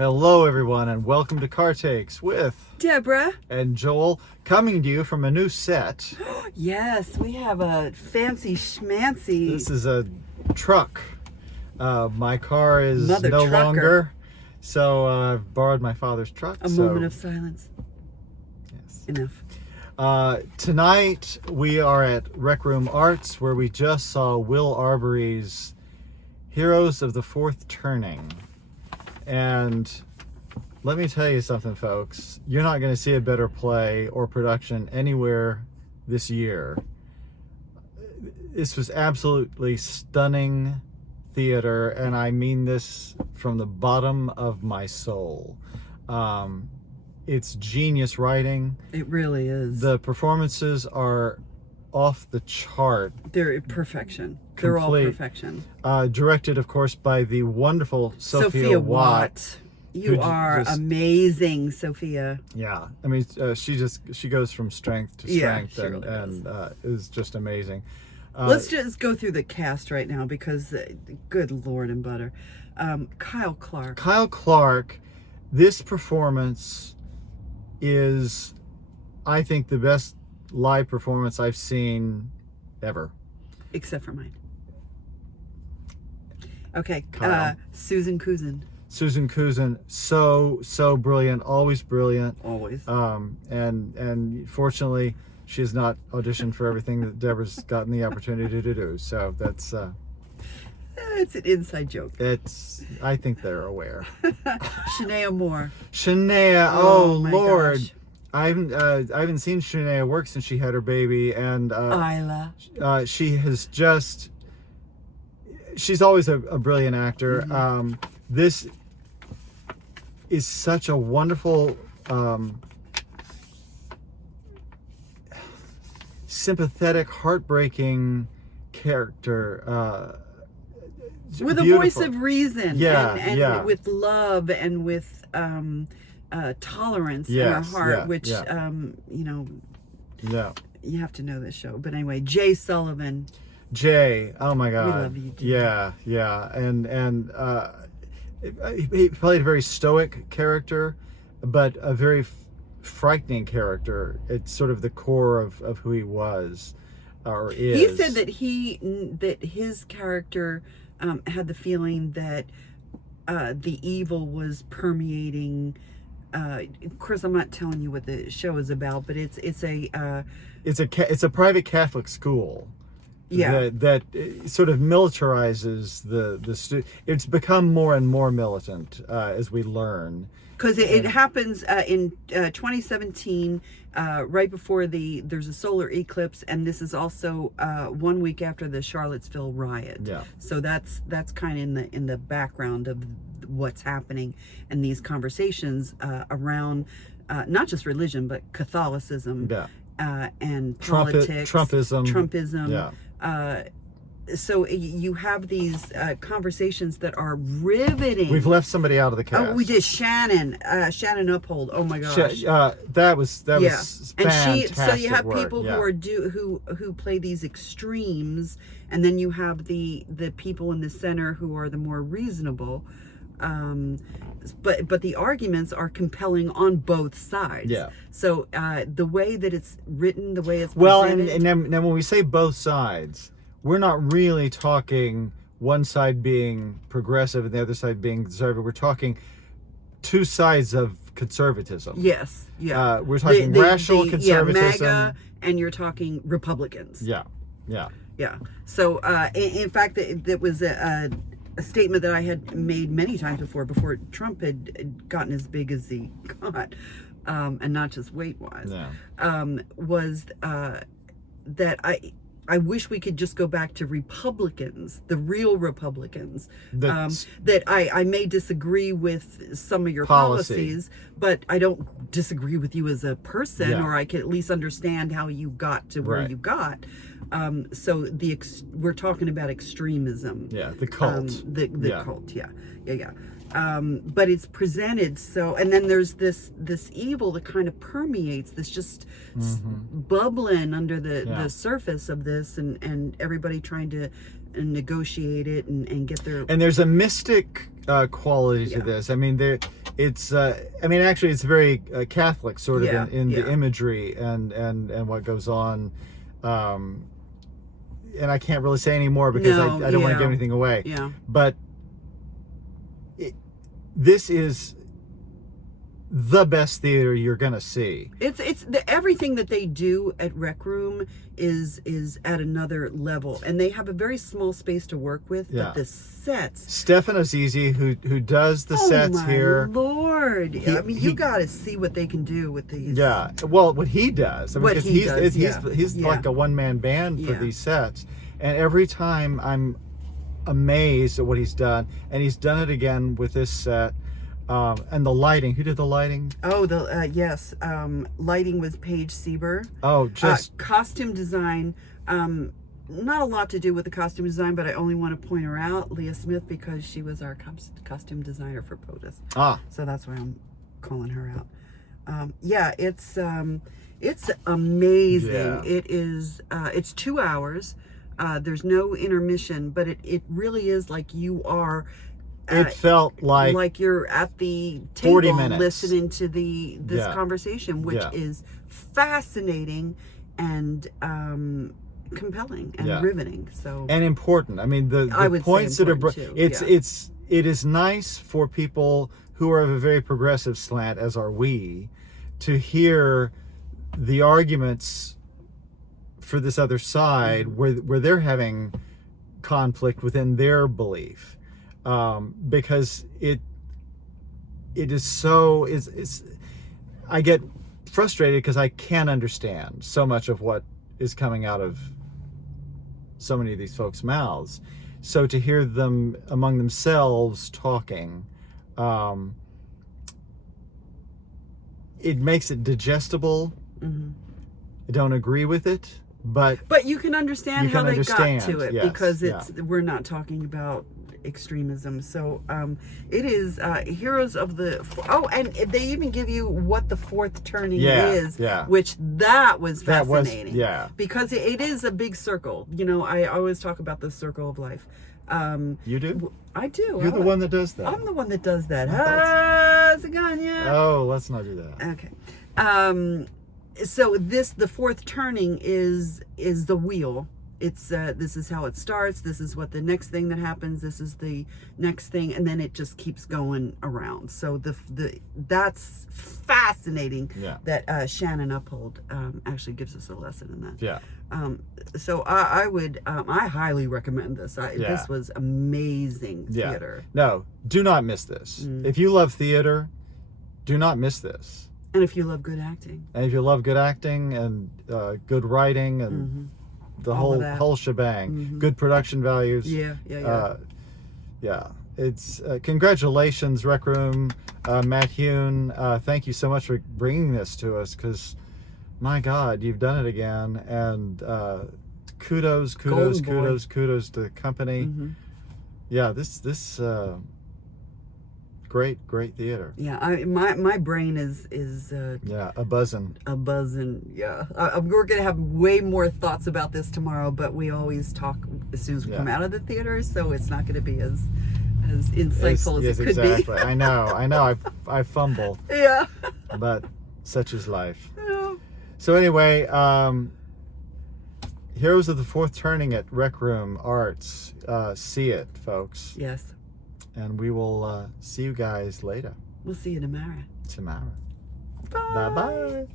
Hello, everyone, and welcome to Car Takes with Deborah. and Joel, coming to you from a new set. Yes, we have a fancy schmancy. This is a truck. My car is Mother no trucker. longer, so I've borrowed my father's truck. A moment of silence. Yes. Enough. Tonight we are at Rec Room Arts, where we just saw Will Arbery's Heroes of the Fourth Turning. And let me tell you something, folks. You're not going to see a better play or production anywhere this year. This was absolutely stunning theater, and I mean this from the bottom of my soul. It's genius writing. It really is. The performances are off the chart. They're perfection. They're all Complete. perfection. Directed, of course, by the wonderful Sophia Watt. You are amazing, Sophia. Yeah, I mean, she goes from strength to strength, she really and is just amazing. Let's just go through the cast right now because, good Lord and butter, Kyle Clark. Kyle Clark, this performance is, I think, the best live performance I've seen ever. Except for mine. Okay, Kyle. Susan Kuzin. Susan Kuzin, so brilliant, always brilliant. Always. And fortunately, she has not auditioned for everything that Deborah's gotten the opportunity to do. So that's It's an inside joke. I think they're aware. Shania Moore. Shania, oh my Lord. gosh. I haven't seen Shania work since she had her baby, and Isla. she has just, she's always a brilliant actor. Mm-hmm. This is such a wonderful, sympathetic, heartbreaking character. With a beautiful. voice of reason. Yeah, and yeah. with love and with tolerance in her heart, which Yeah. you have to know this show. But anyway, Jay Sullivan. Jay, oh my God. We love you, Jay. Yeah. And he played a very stoic character, but a very frightening character. It's sort of the core of who he was, or is. He said that his character had the feeling that the evil was permeating. Of course, I'm not telling you what the show is about, but it's a private Catholic school. Yeah. That sort of militarizes the it's become more and more militant as we learn. Because it happens in 2017, right before there's a solar eclipse, and this is also 1 week after the Charlottesville riot. Yeah. So that's kind of in the background of what's happening and these conversations around not just religion but Catholicism. Yeah. And politics, Trumpism. Yeah. So you have these conversations that are riveting. We've left somebody out of the cast. Oh, we did Shannon Uphold. Oh my gosh, that was fantastic. And so you have work. people who play these extremes, and then you have the people in the center who are the more reasonable. But the arguments are compelling on both sides. Yeah. So the way that it's written, the way it's presented. presented. and then when we say both sides, we're not really talking one side being progressive and the other side being conservative. We're talking two sides of conservatism. Yes. Yeah. We're talking rational conservatism. Yeah, MAGA, and you're talking Republicans. Yeah. So in fact, that was a statement that I had made many times before Trump had gotten as big as he got, and not just weight-wise, was that I wish we could just go back to Republicans, the real Republicans. That I may disagree with some of your policies, but I don't disagree with you as a person, or I can at least understand how you got to where you got. So we're talking about extremism. Yeah, the cult. The cult. Yeah. but it's presented so, and then there's this evil that kind of permeates this, just bubbling under the surface of this, and everybody trying to negotiate it and get their. And there's a mystic quality to this. I mean, it's actually it's very Catholic sort of in the imagery and what goes on. And I can't really say any more because I don't want to give anything away. Yeah. But this is the best theater you're gonna see. It's everything that they do at Rec Room is at another level, and they have a very small space to work with. But the sets. Stefan Azizi, who does the sets here. Oh my Lord! You got to see what they can do with these. Yeah, well, what he does. I mean, because he's Yeah. like a one-man band for these sets, and every time I'm amazed at what he's done, and he's done it again with this set. And the lighting. Who did the lighting? Oh, yes. Lighting was Paige Sieber. Oh, just costume design. Not a lot to do with the costume design, but I only want to point her out, Leah Smith, because she was our costume designer for POTUS. So that's why I'm calling her out. It's amazing. Yeah. It is. It's 2 hours. There's no intermission, but it really is like you are. It felt like you're at the 40 table minutes. listening to this conversation, which is fascinating and compelling and riveting. So and important. I mean, the points that are it is nice for people who are of a very progressive slant, as are we, to hear the arguments for this other side where they're having conflict within their belief. Because it is so I get frustrated because I can't understand so much of what is coming out of so many of these folks' mouths. So to hear them among themselves talking, it makes it digestible. I don't agree with it, but you can understand how they got to it, because we're not talking about extremism. So it is Heroes of the and they even give you what the fourth turning is, which that was fascinating. Because it is a big circle. I always talk about the circle of life. You do? I do. You're the one that does that. I'm the one that does that. How's it going? Yeah. Oh, let's not do that. Okay. So the fourth turning is the wheel. It's this is how it starts. This is what the next thing that happens. This is the next thing, and then it just keeps going around. So that's fascinating. That Shannon Uphold actually gives us a lesson in that. So I would I highly recommend this. This was amazing theater. No, do not miss this. If you love theater, do not miss this. And if you love good acting. And if you love good acting and good writing and the whole shebang, good production values. It's congratulations, Rec Room, Matt Hune. Thank you so much for bringing this to us, because my God, you've done it again. And kudos to the company. This great theater. My brain is a buzzing. We're gonna have way more thoughts about this tomorrow, but we always talk as soon as we come out of the theater, so it's not gonna be as insightful as it could be. I know I fumble, but such is life. So anyway, Heroes of the Fourth Turning at Rec Room Arts. See it, folks. Yes. And we will see you guys later. We'll see you tomorrow. Bye-bye.